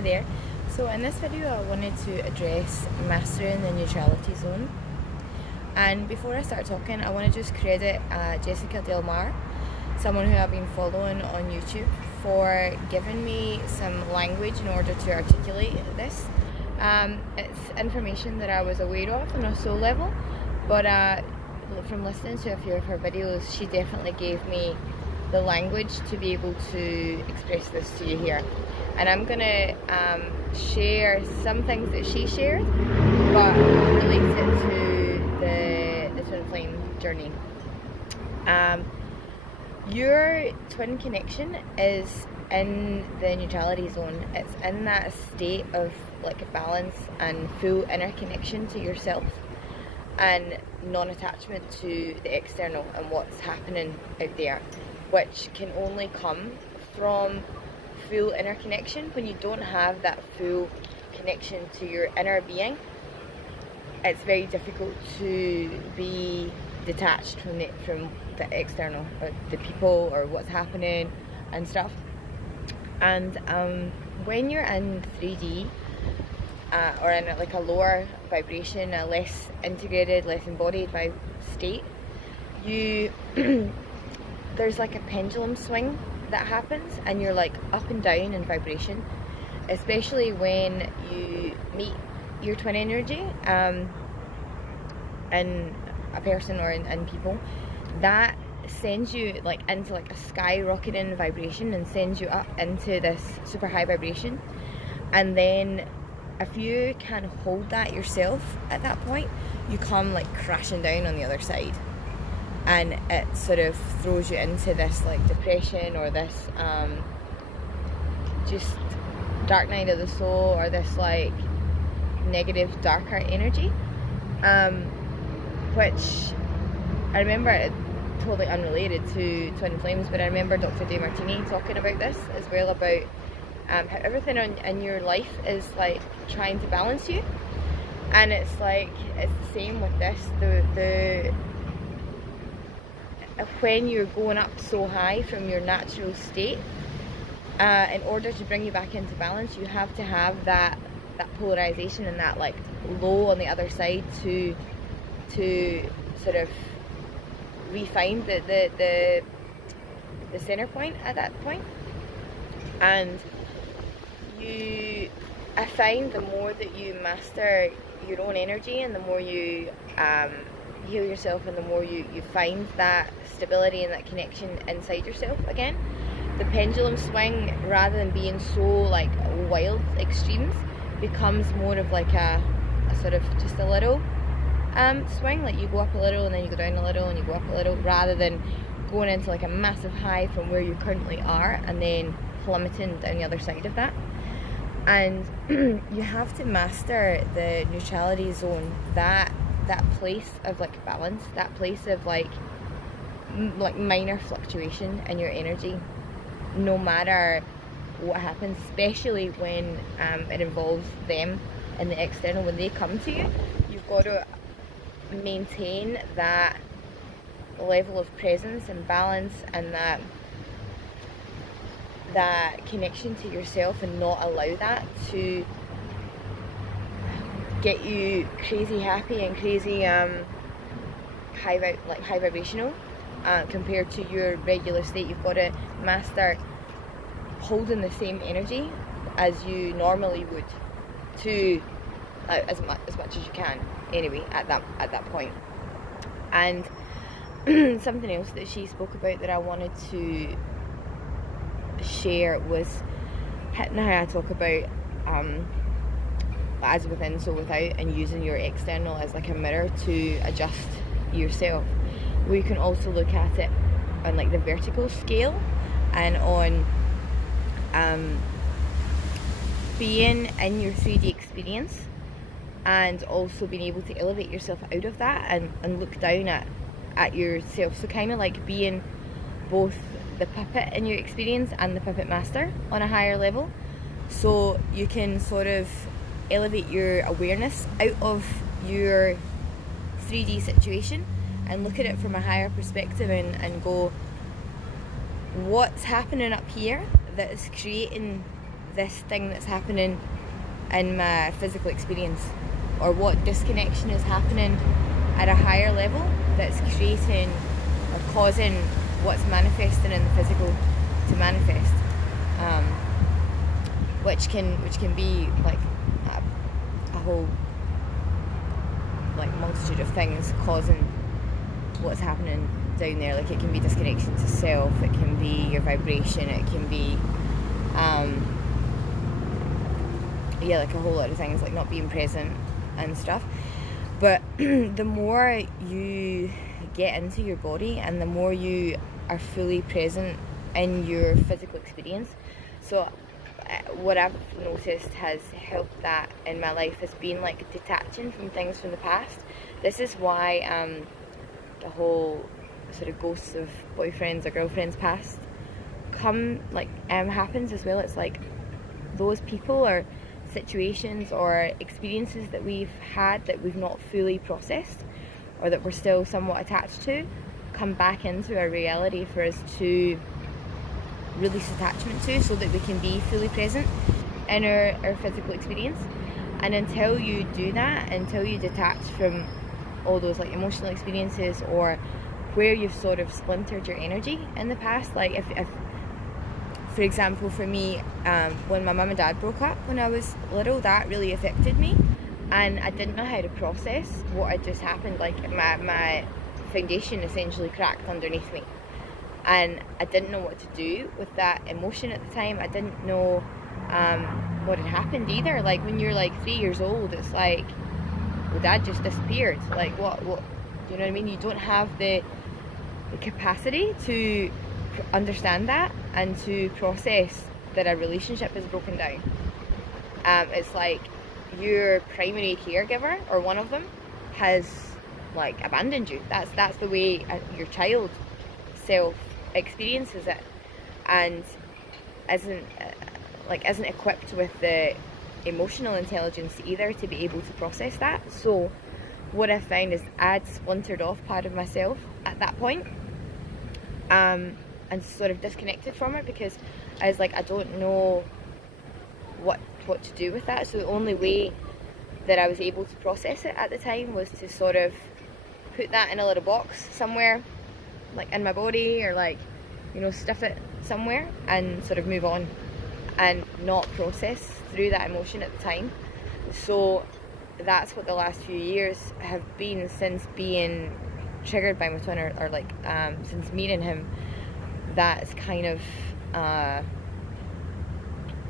Hi there. So in this video I wanted to address mastering the neutrality zone, and before I start talking I want to just credit Jessica Del Mar, someone who I've been following on YouTube, for giving me some language in order to articulate this. It's information that I was aware of on a soul level, but from listening to a few of her videos, she definitely gave me the language to be able to express this to you here. And I'm gonna share some things that she shared, but related to the twin flame journey. Your twin connection is in the neutrality zone. It's in that state of like balance and full inner connection to yourself and non-attachment to the external and what's happening out there, which can only come from full inner connection. When you don't have that full connection to your inner being, it's very difficult to be detached from the external, or the people, or what's happening and stuff. And when you're in 3D or in like a lower vibration, a less integrated, less embodied state, you there's like a pendulum swing that happens, and you're like up and down in vibration, especially when you meet your twin energy in a person or in people. That sends you like into like a skyrocketing vibration and sends you up into this super high vibration. And then if you can hold that yourself at that point, you come like crashing down on the other side, and it sort of throws you into this like depression, or this just dark night of the soul, or this like negative darker energy, which I remember, totally unrelated to twin flames, but I remember Dr. DeMartini talking about this as well, about how everything in your life is like trying to balance you. And it's like, it's the same with this. When you're going up so high from your natural state, in order to bring you back into balance, you have to have that polarization and that like low on the other side to sort of refine the center point at that point. And I find the more that you master your own energy, and the more you heal yourself, and the more you find that stability and that connection inside yourself again, the pendulum swing, rather than being so like wild extremes, becomes more of like a sort of just a little swing. Like you go up a little and then you go down a little and you go up a little, rather than going into like a massive high from where you currently are and then plummeting down the other side of that. And you have to master the neutrality zone, that place of like balance, that place of like minor fluctuation in your energy, no matter what happens, especially when it involves them and the external. When they come to you, you've got to maintain that level of presence and balance, and that connection to yourself, and not allow that to get you crazy happy and crazy high vibrational compared to your regular state. You've got to master holding the same energy as you normally would, to as much as you can anyway at that point. And something else that she spoke about that I wanted to share was how I talk about as within so without, and using your external as like a mirror to adjust yourself. We can also look at it on like the vertical scale, and on being in your 3D experience, and also being able to elevate yourself out of that and look down at yourself. So kind of like being both the puppet in your experience and the puppet master on a higher level, so you can sort of elevate your awareness out of your 3D situation and look at it from a higher perspective, and go, what's happening up here that is creating this thing that's happening in my physical experience, or what disconnection is happening at a higher level that's creating or causing what's manifesting in the physical to manifest, which can be like a whole like multitude of things causing what's happening down there. Like, it can be disconnection to self, it can be your vibration, it can be yeah, like a whole lot of things, like not being present and stuff. But the more you get into your body and the more you are fully present in your physical experience, so what I've noticed has helped that in my life has been like detaching from things from the past. This is why the whole sort of ghosts of boyfriends or girlfriends past happens as well. It's like those people or situations or experiences that we've had that we've not fully processed, or that we're still somewhat attached to, come back into our reality for us to release attachment to, so that we can be fully present in our physical experience. And until you do that, until you detach from all those like emotional experiences, or where you've sort of splintered your energy in the past, like if for example, for me, when my mum and dad broke up when I was little, that really affected me, and I didn't know how to process what had just happened. Like, my foundation essentially cracked underneath me, and I didn't know what to do with that emotion at the time. I didn't know what had happened either. Like, when you're like 3 years old, it's like, well, dad just disappeared. Like, what do you know what I mean? You don't have the capacity to understand that and to process that a relationship is broken down. It's like your primary caregiver, or one of them, has like abandoned you. That's the way your child self experiences it, and isn't equipped with the emotional intelligence either to be able to process that. So what I found is I'd splintered off part of myself at that point, and sort of disconnected from it, because I was like, I don't know what to do with that. So the only way that I was able to process it at the time was to sort of put that in a little box somewhere, like in my body, or like, you know, stuff it somewhere and sort of move on and not process through that emotion at the time. So that's what the last few years have been, since being triggered by my twin, or like since meeting him. That's kind of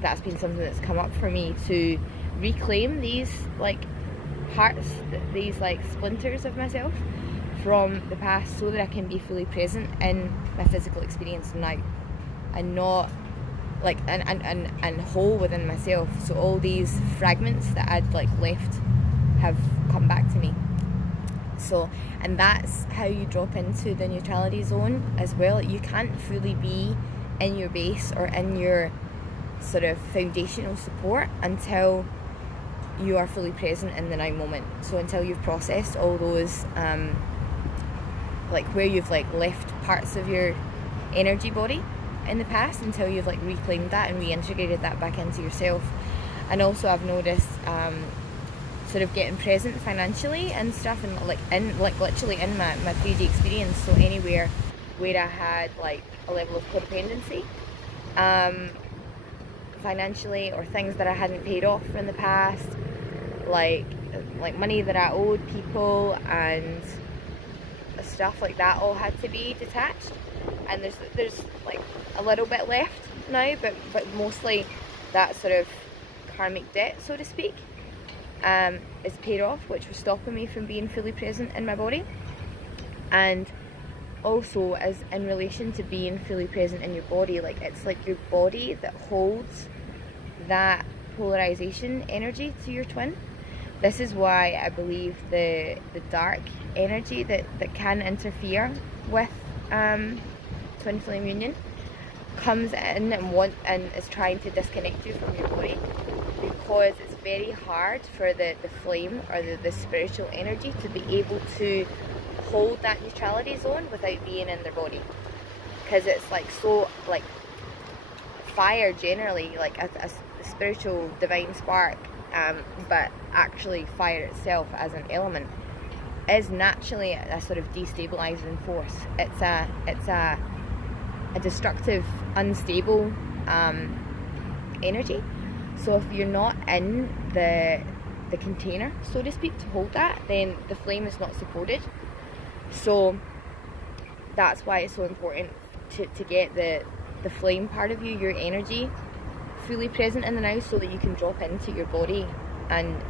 that's been something that's come up for me, to reclaim these like parts, these like splinters of myself from the past, so that I can be fully present in my physical experience now, and not like and whole within myself. So all these fragments that I'd like left have come back to me. So, and that's how you drop into the neutrality zone as well. You can't fully be in your base or in your sort of foundational support until you are fully present in the now moment. So until you've processed all those like where you've like left parts of your energy body in the past, until you've like reclaimed that and reintegrated that back into yourself. And also I've noticed sort of getting present financially and stuff, and like literally in my 3D experience. So anywhere where I had like a level of codependency financially, or things that I hadn't paid off in the past, like money that I owed people and stuff like that, all had to be detached. And there's like a little bit left now, but mostly that sort of karmic debt, so to speak, is paid off, which was stopping me from being fully present in my body. And also, as in relation to being fully present in your body, like it's like your body that holds that polarization energy to your twin. This is why I believe the dark energy that can interfere with twin flame union comes in and is trying to disconnect you from your body, because it's very hard for the flame or the spiritual energy to be able to hold that neutrality zone without being in their body, because it's like so, like fire generally, like spiritual divine spark, but actually fire itself as an element is naturally a sort of destabilizing force. It's a destructive, unstable energy. So if you're not in the container, so to speak, to hold that, then the flame is not supported. So that's why it's so important to get the flame part of you, your energy, fully present in the now, so that you can drop into your body, and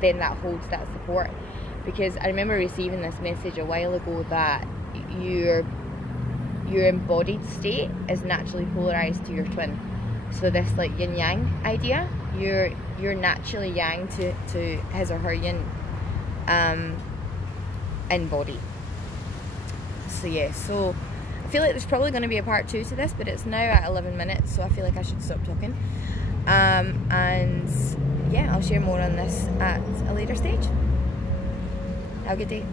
then that holds that support. Because I remember receiving this message a while ago that your embodied state is naturally polarized to your twin. So this like yin yang idea, you're naturally yang to his or her yin in body. So yeah, so I feel like there's probably going to be a part 2 to this, but it's now at 11 minutes, so I feel like I should stop talking. And yeah, I'll share more on this at a later stage. Have a good day.